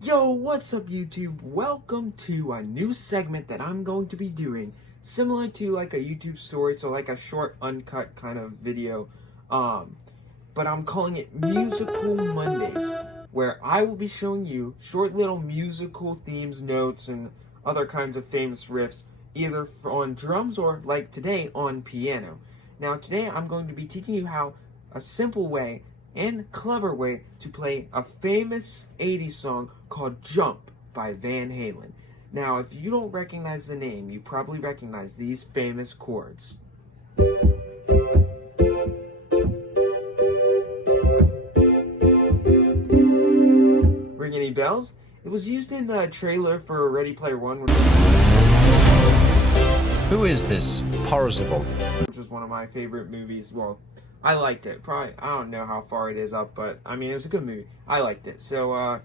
Yo, what's up YouTube? Welcome to a new segment that I'm going to be doing, similar to like a YouTube story, so like a short uncut kind of video. But I'm calling it Musical Mondays, where I will be showing you short little musical themes, notes, and other kinds of famous riffs, either on drums or like today on piano. Now today I'm going to be teaching you how a simple way and clever way to play a famous 80s song called Jump by Van Halen. Now, if you don't recognize the name, you probably recognize these famous chords. Ring any bells? It was used in the trailer for Ready Player One, Who is this Parzival? which is one of my favorite movies. Well, I liked it. Probably, I don't know how far it is up, but I mean, it was a good movie. I liked it. So,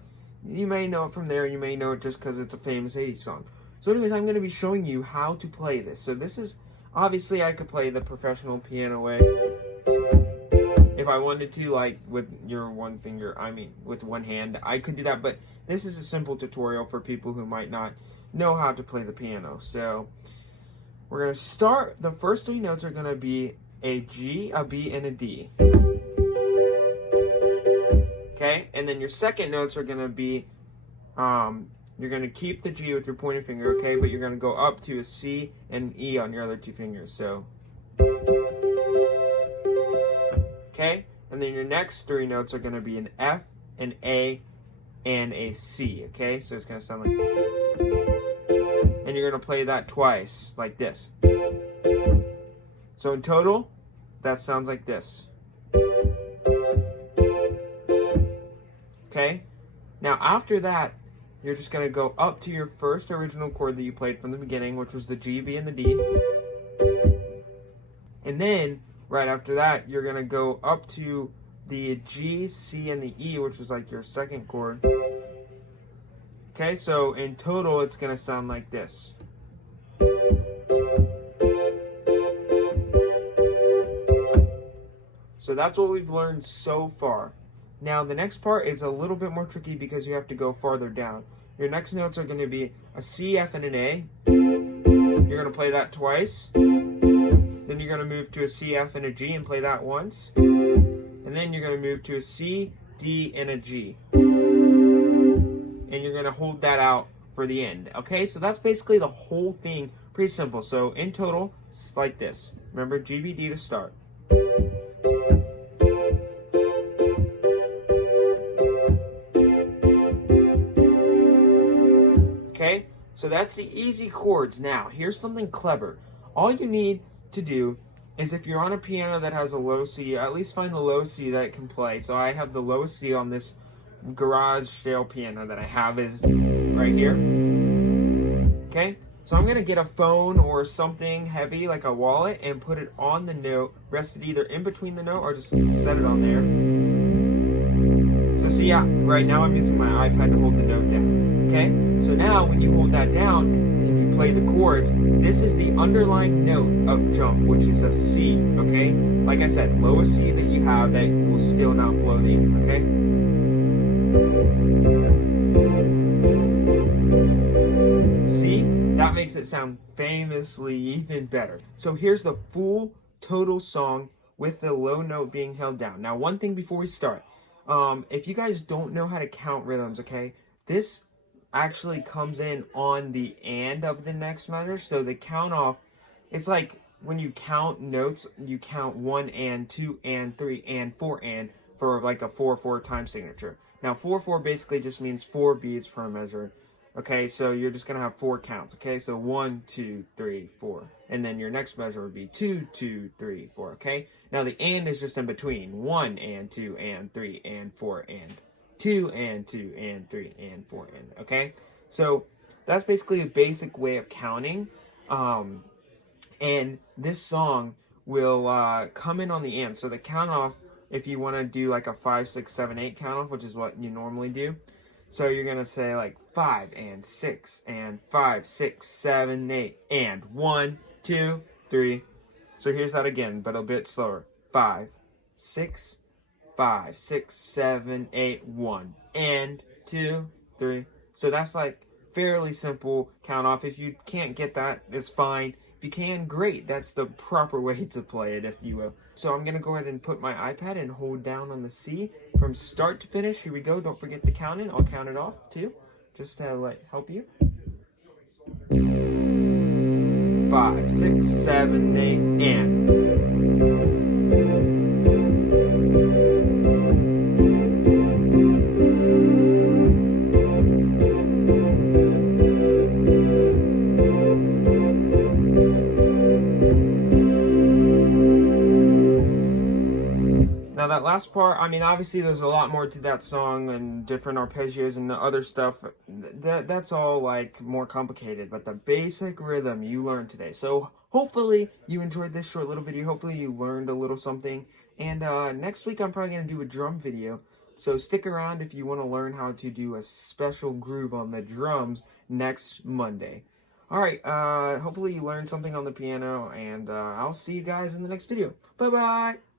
you may know it from there. You may know it just because it's a famous 80s song. So anyways, I'm going to be showing you how to play this. So this is, obviously I could play the professional piano way. If I wanted to, like with your one finger, with one hand, I could do that. But this is a simple tutorial for people who might not know how to play the piano. So we're going to start, the first three notes are going to be a G, a B, and a D. Okay, and then your second notes are going to be, you're going to keep the G with your pointer finger, okay, but you're going to go up to a C and E on your other two fingers, so. Okay, and then your next three notes are going to be an F, an A, and a C, okay, so it's going to sound like, and you're going to play that twice, like this. So in total, that sounds like this. Okay, now after that, you're just going to go up to your first original chord that you played from the beginning, which was the G, B, and the D. And then, right after that, you're going to go up to the G, C, and the E, which was like your second chord. Okay, so in total, it's going to sound like this. So that's what we've learned so far. Now the next part is a little bit more tricky because you have to go farther down. Your next notes are going to be a C, F, and an A. You're going to play that twice. Then you're going to move to a C, F, and a G and play that once. And then you're going to move to a C, D, and a G. And you're going to hold that out for the end. Okay, so that's basically the whole thing. Pretty simple. So in total, it's like this. Remember, G, B, D to start. Okay, so that's the easy chords. Now, here's something clever. All you need to do is, if you're on a piano that has a low C, at least find the low C that it can play. So I have the low C on this garage sale piano that I have is right here. Okay, so I'm going to get a phone or something heavy like a wallet and put it on the note, rest it either in between the note or just set it on there. So see, yeah, right now I'm using my iPad to hold the note down. Okay, so now when you hold that down and you play the chords, this is the underlying note of Jump, which is a C, okay? Like I said, lowest C that you have that will still not blow the end, okay? See? That makes it sound famously even better. So here's the full total song with the low note being held down. Now, one thing before we start, if you guys don't know how to count rhythms, okay, this actually comes in on the and of the next measure. So the count off, it's like when you count notes, you count 1 and 2 and 3 and 4 and for like a 4/4 time signature. Now 4/4 basically just means 4 beats per measure. Okay, so you're just gonna have 4 counts. Okay, so 1, 2, 3, 4, and then your next measure would be 2, 2, 3, 4. Okay, now the and is just in between 1 and 2 and 3 and 4 and 2 and 2 and 3 and 4 and, okay? So that's basically a basic way of counting. And this song will come in on the end. So the count off, if you want to do like a 5, 6, 7, 8 count off, which is what you normally do. So you're going to say like 5 and 6 and 5, 6, 7, 8 and 1, 2, 3. So here's that again, but a bit slower. 5, 6, 5, 6, 7, 8, 1, and 2, 3. So that's like fairly simple count off. If you can't get that, it's fine. If you can, great. That's the proper way to play it, if you will. So I'm gonna go ahead and put my iPad and hold down on the C from start to finish. Here we go. Don't forget the counting. I'll count it off too, just to like help you. 5, 6, 7, 8, and. Now that last part, I mean, obviously there's a lot more to that song and different arpeggios and the other stuff. That's all like more complicated, but the basic rhythm you learned today. So hopefully you enjoyed this short little video. Hopefully you learned a little something. And next week I'm probably going to do a drum video. So stick around if you want to learn how to do a special groove on the drums next Monday. Alright, hopefully you learned something on the piano, and I'll see you guys in the next video. Bye-bye!